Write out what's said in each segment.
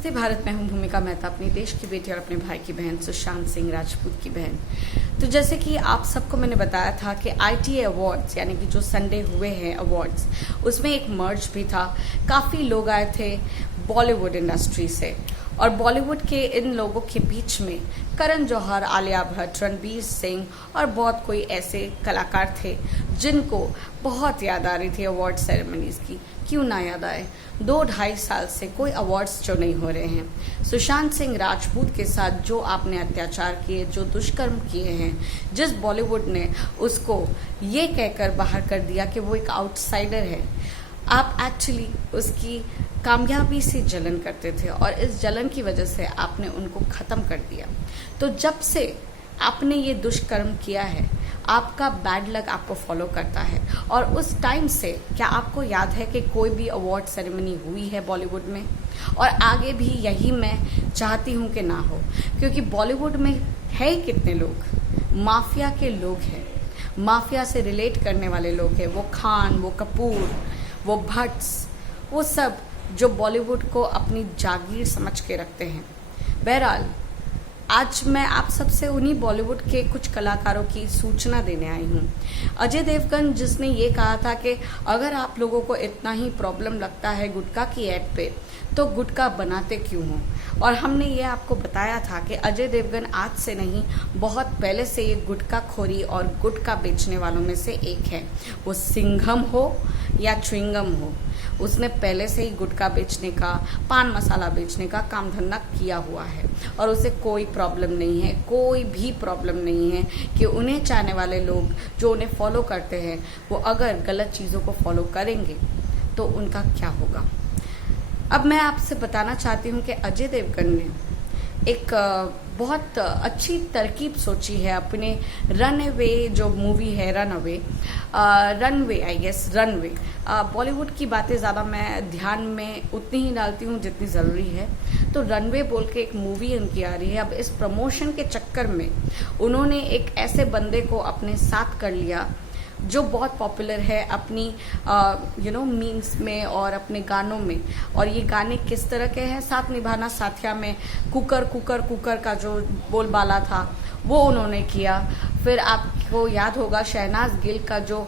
नमस्ते भारत, मैं हूं भूमिका मेहता, अपने देश की बेटी और अपने भाई की बहन सुशांत सिंह राजपूत की बहन। तो जैसे कि आप सबको मैंने बताया था कि ITA अवार्ड्स यानी कि जो संडे हुए हैं अवार्ड्स, उसमें एक मर्ज भी था। काफ़ी लोग आए थे बॉलीवुड इंडस्ट्री से, और बॉलीवुड के इन लोगों के बीच में करण जौहर, आलिया भट्ट, रणवीर सिंह और बहुत कोई ऐसे कलाकार थे जिनको बहुत याद आ रही थी अवार्ड सेरेमनीज की। क्यों ना याद आए, 2-2.5 साल से कोई अवार्ड्स जो नहीं हो रहे हैं। सुशांत सिंह राजपूत के साथ जो आपने अत्याचार किए, जो दुष्कर्म किए हैं, जिस बॉलीवुड ने उसको ये कहकर बाहर कर दिया कि वो एक आउटसाइडर है, आप एक्चुअली उसकी कामयाबी से जलन करते थे और इस जलन की वजह से आपने उनको ख़त्म कर दिया। तो जब से आपने ये दुष्कर्म किया है, आपका बैड लक आपको फॉलो करता है। और उस टाइम से क्या आपको याद है कि कोई भी अवार्ड सेरेमनी हुई है बॉलीवुड में? और आगे भी यही मैं चाहती हूँ कि ना हो, क्योंकि बॉलीवुड में है ही कितने लोग, माफिया के लोग हैं, माफिया से रिलेट करने वाले लोग हैं। वो खान, वो कपूर, वो भट्ट्स, वो सब जो बॉलीवुड को अपनी जागीर समझ के रखते हैं। बहरहाल आज मैं आप सबसे उन्हीं बॉलीवुड के कुछ कलाकारों की सूचना देने आई हूँ। अजय देवगन, जिसने ये कहा था कि अगर आप लोगों को इतना ही प्रॉब्लम लगता है गुटखा की ऐड पे, तो गुटखा बनाते क्यों हो। और हमने ये आपको बताया था कि अजय देवगन आज से नहीं, बहुत पहले से ये गुटखा खोरी और गुटखा बेचने वालों में से एक है। वो सिंघम हो या च्युइंगम हो, उसने पहले से ही गुटखा बेचने का, पान मसाला बेचने का काम धंधा किया हुआ है और उसे कोई प्रॉब्लम नहीं है, कोई भी प्रॉब्लम नहीं है कि उन्हें चाहने वाले लोग जो उन्हें फॉलो करते हैं, वो अगर गलत चीज़ों को फॉलो करेंगे तो उनका क्या होगा। अब मैं आपसे बताना चाहती हूँ कि अजय देवगन ने एक बहुत अच्छी तरकीब सोची है अपने रनवे जो मूवी है, runway I guess runway. Bollywood की बातें ज़्यादा मैं ध्यान में उतनी ही डालती हूँ जितनी ज़रूरी है। तो रनवे बोल के एक मूवी उनकी आ रही है। अब इस प्रमोशन के चक्कर में उन्होंने एक ऐसे बंदे को अपने साथ कर लिया जो बहुत पॉपुलर है अपनी मीम्स में और अपने गानों में। और ये गाने किस तरह के हैं? साथ निभाना साथिया में कुकर कुकर कुकर का जो बोलबाला था वो उन्होंने किया। फिर आपको याद होगा शहनाज गिल का जो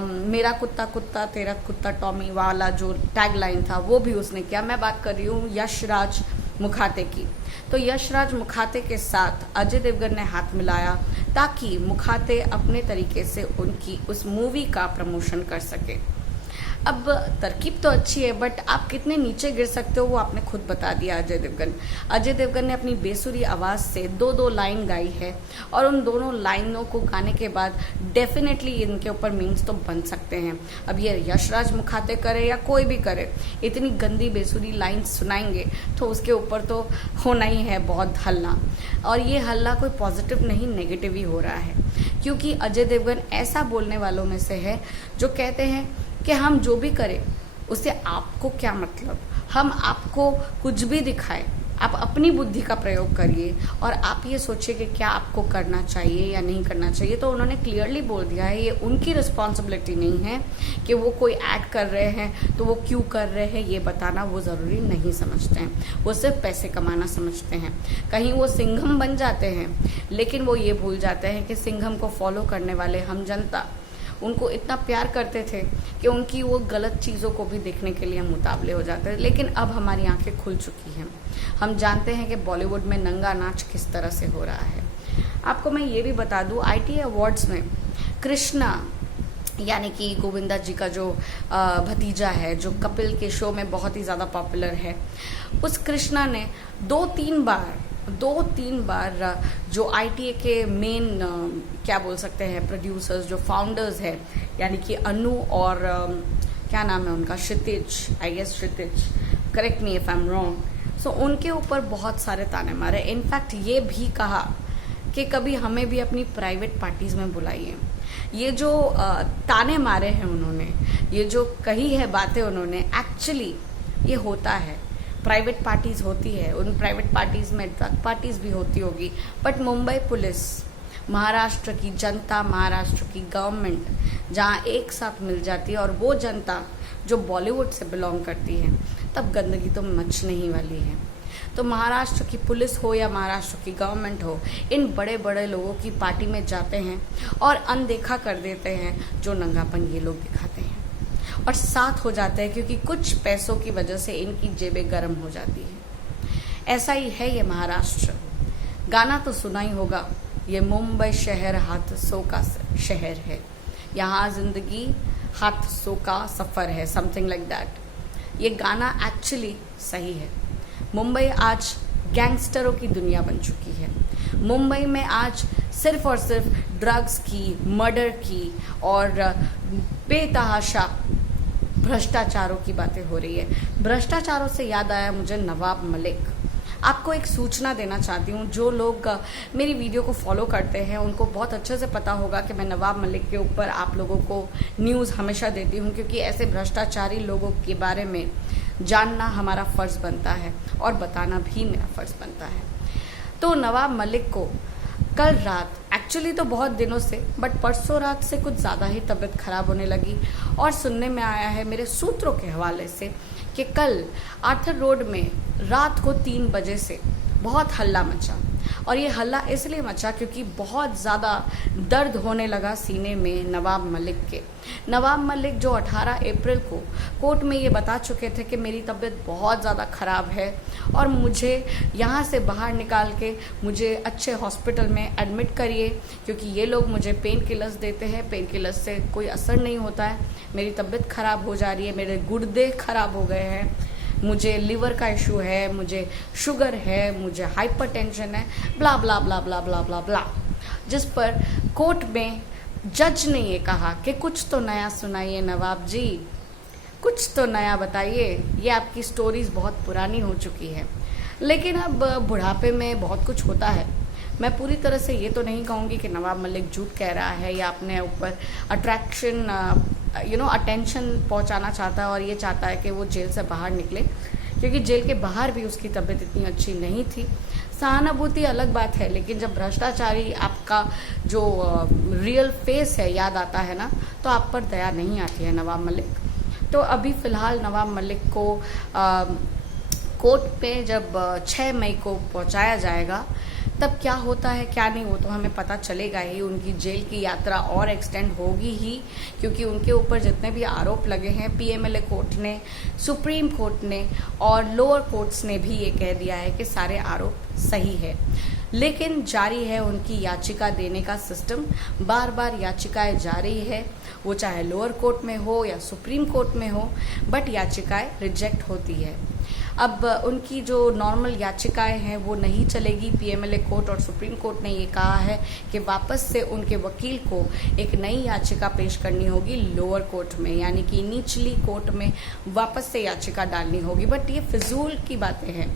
मेरा कुत्ता कुत्ता तेरा कुत्ता टॉमी वाला जो टैगलाइन था, वो भी उसने किया। मैं बात कर रही हूँ यशराज मुखाते की। तो यशराज मुखाते के साथ अजय देवगन ने हाथ मिलाया ताकि मुखाते अपने तरीके से उनकी उस मूवी का प्रमोशन कर सके। अब तरकीब तो अच्छी है, बट आप कितने नीचे गिर सकते हो वो आपने खुद बता दिया। अजय देवगन ने अपनी बेसुरी आवाज़ से 2-2 लाइन गाई है और उन दोनों लाइनों को गाने के बाद डेफिनेटली इनके ऊपर मीम्स तो बन सकते हैं। अब ये यशराज मुखाते करे या कोई भी करे, इतनी गंदी बेसुरी लाइन सुनाएंगे तो उसके ऊपर तो होना ही है बहुत हल्ला। और ये हल्ला कोई पॉजिटिव नहीं, नेगेटिव ही हो रहा है, क्योंकि अजय देवगन ऐसा बोलने वालों में से है जो कहते हैं कि हम जो भी करें उससे आपको क्या मतलब, हम आपको कुछ भी दिखाएं, आप अपनी बुद्धि का प्रयोग करिए और आप ये सोचिए कि क्या आपको करना चाहिए या नहीं करना चाहिए। तो उन्होंने क्लियरली बोल दिया है, ये उनकी रिस्पॉन्सिबिलिटी नहीं है कि वो कोई ऐड कर रहे हैं तो वो क्यों कर रहे हैं ये बताना वो ज़रूरी नहीं समझते हैं। वो सिर्फ पैसे कमाना समझते हैं। कहीं वो सिंघम बन जाते हैं, लेकिन वो ये भूल जाते हैं कि सिंघम को फॉलो करने वाले हम जनता उनको इतना प्यार करते थे कि उनकी वो गलत चीज़ों को भी देखने के लिए हम मुताबले हो जाते हैं। लेकिन अब हमारी आंखें खुल चुकी हैं, हम जानते हैं कि बॉलीवुड में नंगा नाच किस तरह से हो रहा है। आपको मैं ये भी बता दूं, ITA अवार्ड्स में कृष्णा यानी कि गोविंदा जी का जो भतीजा है, जो कपिल के शो में बहुत ही ज़्यादा पॉपुलर है, उस कृष्णा ने 2-3 बार जो ITA के मेन क्या बोल सकते हैं प्रोड्यूसर्स, जो फाउंडर्स हैं, यानी कि अनु और क्या नाम है उनका, Kshitij, I guess Kshitij, correct me if I am wrong. So उनके ऊपर बहुत सारे ताने मारे। इनफैक्ट ये भी कहा कि कभी हमें भी अपनी प्राइवेट पार्टीज में बुलाइए। ये जो ताने मारे हैं उन्होंने, ये जो कही है बातें उन्होंने, एक्चुअली ये होता है। प्राइवेट पार्टीज होती है, उन प्राइवेट पार्टीज में ड्रग पार्टीज भी होती होगी, बट मुंबई पुलिस, महाराष्ट्र की जनता, महाराष्ट्र की गवर्नमेंट जहाँ एक साथ मिल जाती है और वो जनता जो बॉलीवुड से बिलोंग करती है, तब गंदगी तो मचने ही वाली है। तो महाराष्ट्र की पुलिस हो या महाराष्ट्र की गवर्नमेंट हो, इन बड़े बड़े लोगों की पार्टी में जाते हैं और अनदेखा कर देते हैं जो नंगापन ये लोग दिखाते हैं, और साथ हो जाते हैं क्योंकि कुछ पैसों की वजह से इनकी जेबें गर्म हो जाती हैं। ऐसा ही है ये महाराष्ट्र। गाना तो सुना ही होगा, ये मुंबई शहर हादसों का शहर है, यहाँ जिंदगी हादसों का सफ़र है, समथिंग लाइक दैट। ये गाना एक्चुअली सही है। मुंबई आज गैंगस्टरों की दुनिया बन चुकी है। मुंबई में आज सिर्फ और सिर्फ ड्रग्स की, मर्डर की और बेतहाशा भ्रष्टाचारों की बातें हो रही है। भ्रष्टाचारों से याद आया मुझे नवाब मलिक। आपको एक सूचना देना चाहती हूँ, जो लोग मेरी वीडियो को फॉलो करते हैं उनको बहुत अच्छे से पता होगा कि मैं नवाब मलिक के ऊपर आप लोगों को न्यूज़ हमेशा देती हूँ, क्योंकि ऐसे भ्रष्टाचारी लोगों के बारे में जानना हमारा फ़र्ज़ बनता है और बताना भी मेरा फ़र्ज़ बनता है। तो नवाब मलिक को कल रात, एक्चुअली तो बहुत दिनों से, बट परसों रात से कुछ ज़्यादा ही तबीयत ख़राब होने लगी, और सुनने में आया है मेरे सूत्रों के हवाले से कि कल आर्थर रोड में रात को 3 बजे से बहुत हल्ला मचा। और ये हल्ला इसलिए मचा क्योंकि बहुत ज़्यादा दर्द होने लगा सीने में नवाब मलिक के। नवाब मलिक जो 18 अप्रैल को कोर्ट में ये बता चुके थे कि मेरी तबीयत बहुत ज़्यादा ख़राब है और मुझे यहाँ से बाहर निकाल के मुझे अच्छे हॉस्पिटल में एडमिट करिए, क्योंकि ये लोग मुझे पेन किलर्स देते हैं, पेन किलर्स से कोई असर नहीं होता है, मेरी तबीयत ख़राब हो जा रही है, मेरे गुर्दे ख़राब हो गए हैं, मुझे लिवर का इशू है, मुझे शुगर है, मुझे हाइपरटेंशन है, ब्ला ब्ला ब्ला ब्ला ब्ला ब्ला ब्ला। जिस पर कोर्ट में जज ने ये कहा कि कुछ तो नया सुनाइए नवाब जी, कुछ तो नया बताइए, ये आपकी स्टोरीज बहुत पुरानी हो चुकी है। लेकिन अब बुढ़ापे में बहुत कुछ होता है। मैं पूरी तरह से ये तो नहीं कहूँगी कि नवाब मलिक झूठ कह रहा है या अपने ऊपर अट्रैक्शन अटेंशन पहुंचाना चाहता है और ये चाहता है कि वो जेल से बाहर निकले, क्योंकि जेल के बाहर भी उसकी तबीयत इतनी अच्छी नहीं थी। सहानुभूति अलग बात है, लेकिन जब भ्रष्टाचारी आपका जो रियल फेस है याद आता है ना, तो आप पर दया नहीं आती है नवाब मलिक। तो अभी फ़िलहाल नवाब मलिक को कोर्ट पे जब 6 मई को पहुंचाया जाएगा, तब क्या होता है क्या नहीं वो तो हमें पता चलेगा ही। उनकी जेल की यात्रा और एक्सटेंड होगी ही, क्योंकि उनके ऊपर जितने भी आरोप लगे हैं, पीएमएलए कोर्ट ने, सुप्रीम कोर्ट ने और लोअर कोर्ट्स ने भी ये कह दिया है कि सारे आरोप सही है। लेकिन जारी है उनकी याचिका देने का सिस्टम, बार बार याचिकाएं जारी है, वो चाहे लोअर कोर्ट में हो या सुप्रीम कोर्ट में हो, बट याचिकाएं रिजेक्ट होती है। अब उनकी जो नॉर्मल याचिकाएं हैं वो नहीं चलेगी। पीएमएलए कोर्ट और सुप्रीम कोर्ट ने ये कहा है कि वापस से उनके वकील को एक नई याचिका पेश करनी होगी लोअर कोर्ट में, यानी कि निचली कोर्ट में वापस से याचिका डालनी होगी। बट ये फिजूल की बातें हैं,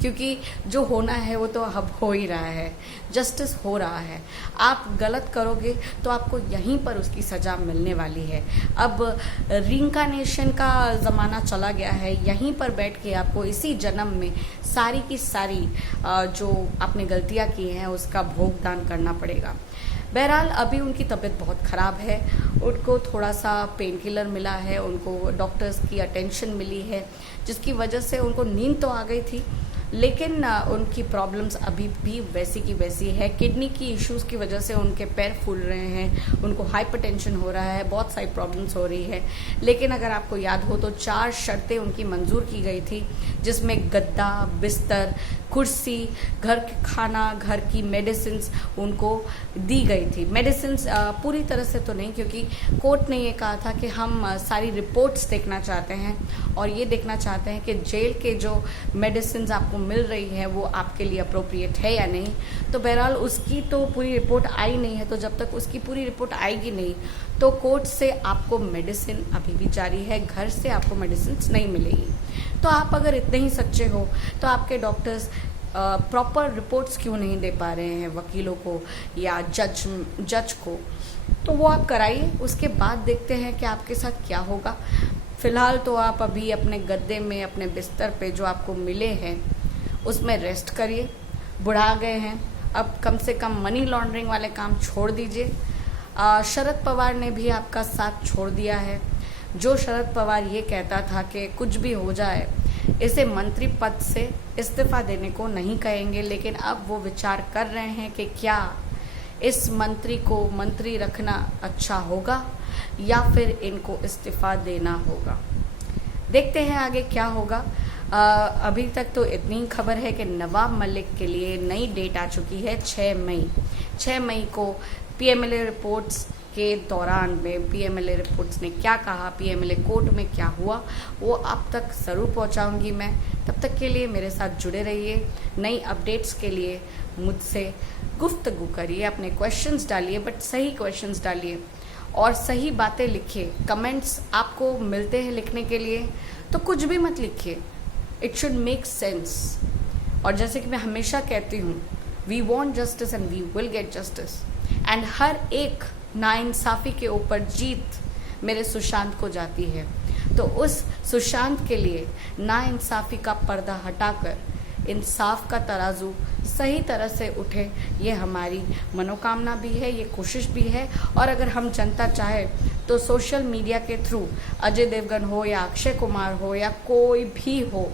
क्योंकि जो होना है वो तो अब हो ही रहा है, जस्टिस हो रहा है। आप गलत करोगे तो आपको यहीं पर उसकी सज़ा मिलने वाली है। अब रिइंकार्नेशन का ज़माना चला गया है, यहीं पर बैठ के आपको इसी जन्म में सारी की सारी जो आपने गलतियां की हैं उसका भोगदान करना पड़ेगा। बहरहाल अभी उनकी तबीयत बहुत ख़राब है, उनको थोड़ा सा पेन किलर मिला है, उनको डॉक्टर्स की अटेंशन मिली है, जिसकी वजह से उनको नींद तो आ गई थी, लेकिन उनकी प्रॉब्लम्स अभी भी वैसी की वैसी है। किडनी की इश्यूज़ की वजह से उनके पैर फूल रहे हैं, उनको हाइपरटेंशन हो रहा है, बहुत सारी प्रॉब्लम्स हो रही है। लेकिन अगर आपको याद हो तो 4 शर्तें उनकी मंजूर की गई थी, जिसमें गद्दा, बिस्तर, कुर्सी, घर का खाना, घर की मेडिसिन्स उनको दी गई थी। मेडिसिन्स पूरी तरह से तो नहीं, क्योंकि कोर्ट ने ये कहा था कि हम सारी रिपोर्ट्स देखना चाहते हैं और ये देखना चाहते हैं कि जेल के जो मेडिसिन्स आपको मिल रही है वो आपके लिए अप्रोप्रिएट है या नहीं। तो बहरहाल उसकी तो पूरी रिपोर्ट आई नहीं है, तो जब तक उसकी पूरी रिपोर्ट आएगी नहीं तो कोर्ट से आपको मेडिसिन अभी भी जारी है, घर से आपको मेडिसिन्स नहीं मिलेगी। तो आप अगर इतने ही सच्चे हो तो आपके डॉक्टर्स प्रॉपर रिपोर्ट्स क्यों नहीं दे पा रहे हैं वकीलों को या जज को, तो वो आप कराइए। उसके बाद देखते हैं कि आपके साथ क्या होगा। फ़िलहाल तो आप अभी अपने गद्दे में, अपने बिस्तर पे जो आपको मिले हैं उसमें रेस्ट करिए। बुढ़ा गए हैं, अब कम से कम मनी लॉन्ड्रिंग वाले काम छोड़ दीजिए। शरद पवार ने भी आपका साथ छोड़ दिया है। जो शरद पवार ये कहता था कि कुछ भी हो जाए इसे मंत्री पद से इस्तीफा देने को नहीं कहेंगे, लेकिन अब वो विचार कर रहे हैं कि क्या इस मंत्री को मंत्री रखना अच्छा होगा या फिर इनको इस्तीफा देना होगा। देखते हैं आगे क्या होगा। अभी तक तो इतनी खबर है कि नवाब मलिक के लिए नई डेट आ चुकी है 6 मई को पीएमएलए रिपोर्ट्स के दौरान में पीएमएलए रिपोर्ट्स ने क्या कहा, पीएमएलए कोर्ट में क्या हुआ, वो आप तक ज़रूर पहुंचाऊंगी मैं। तब तक के लिए मेरे साथ जुड़े रहिए। नई अपडेट्स के लिए मुझसे गुफ्तगू करिए, अपने क्वेश्चंस डालिए, बट सही क्वेश्चंस डालिए और सही बातें लिखिए। कमेंट्स आपको मिलते हैं लिखने के लिए तो कुछ भी मत लिखिए, इट शुड मेक सेंस। और जैसे कि मैं हमेशा कहती हूँ, we want justice and we will get justice. And हर एक नाइंसाफ़ी के ऊपर जीत मेरे सुशांत को जाती है। तो उस सुशांत के लिए नाइंसाफ़ी का पर्दा हटाकर इंसाफ का तराजू सही तरह से उठे, ये हमारी मनोकामना भी है, ये कोशिश भी है। और अगर हम जनता चाहे तो सोशल मीडिया के थ्रू अजय देवगन हो या अक्षय कुमार हो या कोई भी हो,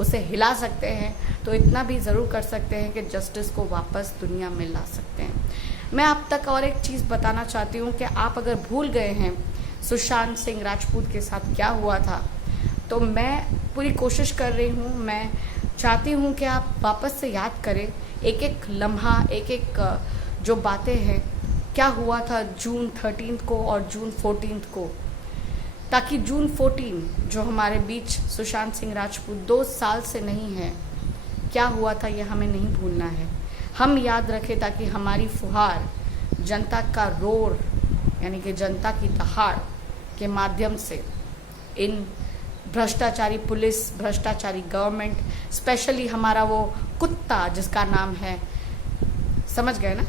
उसे हिला सकते हैं। तो इतना भी ज़रूर कर सकते हैं कि जस्टिस को वापस दुनिया में ला सकते हैं। मैं आप तक और एक चीज़ बताना चाहती हूँ कि आप अगर भूल गए हैं सुशांत सिंह राजपूत के साथ क्या हुआ था, तो मैं पूरी कोशिश कर रही हूँ, मैं चाहती हूँ कि आप वापस से याद करें एक एक लम्हा, एक एक जो बातें हैं, क्या हुआ था जून 13 को और जून 14 को, ताकि जून 14 जो हमारे बीच सुशांत सिंह राजपूत 2 साल से नहीं है, क्या हुआ था ये हमें नहीं भूलना है। हम याद रखें ताकि हमारी फुहार, जनता का रोर यानी कि जनता की दहाड़ के माध्यम से इन भ्रष्टाचारी पुलिस, भ्रष्टाचारी गवर्नमेंट, स्पेशली हमारा वो कुत्ता जिसका नाम है, समझ गए ना,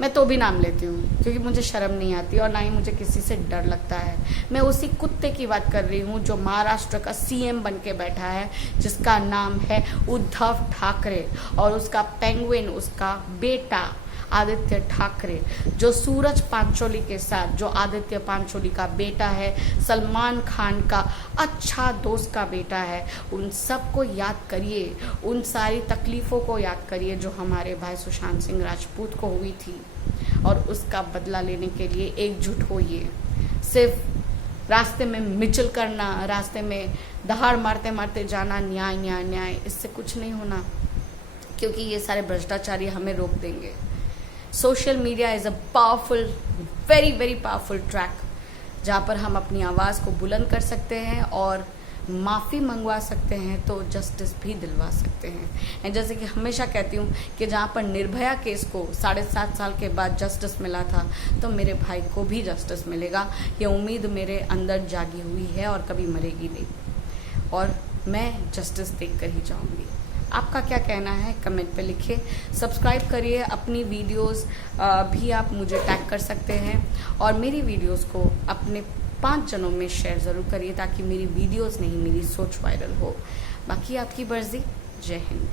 मैं तो भी नाम लेती हूँ क्योंकि मुझे शर्म नहीं आती और ना ही मुझे किसी से डर लगता है। मैं उसी कुत्ते की बात कर रही हूँ जो महाराष्ट्र का सीएम बन के बैठा है, जिसका नाम है उद्धव ठाकरे, और उसका पेंगुइन, उसका बेटा आदित्य ठाकरे, जो सूरज पांचोली के साथ, जो आदित्य पांचोली का बेटा है, सलमान खान का अच्छा दोस्त का बेटा है, उन सबको याद करिए, उन सारी तकलीफ़ों को याद करिए जो हमारे भाई सुशांत सिंह राजपूत को हुई थी, और उसका बदला लेने के लिए एकजुट होइए। सिर्फ रास्ते में मिचल करना, रास्ते में दहाड़ मारते मारते जाना, न्याय न्याय न्याय, इससे कुछ नहीं होना, क्योंकि ये सारे भ्रष्टाचारी हमें रोक देंगे। Social media is a powerful, very very powerful track, जहाँ पर हम अपनी आवाज़ को बुलंद कर सकते हैं और माफ़ी मंगवा सकते हैं, तो जस्टिस भी दिलवा सकते हैं। एंड जैसे कि हमेशा कहती हूँ कि जहाँ पर निर्भया केस को 7.5 साल के बाद जस्टिस मिला था, तो मेरे भाई को भी जस्टिस मिलेगा। ये उम्मीद मेरे अंदर जागी हुई है और कभी मरेगी नहीं, और मैं जस्टिस देख कर ही जाऊँगी। आपका क्या कहना है कमेंट पे लिखिए। सब्सक्राइब करिए, अपनी वीडियोस भी आप मुझे टैग कर सकते हैं, और मेरी वीडियोस को अपने 5 जनों में शेयर ज़रूर करिए ताकि मेरी वीडियोस नहीं, मेरी सोच वायरल हो। बाकी आपकी मर्जी। जय हिंद।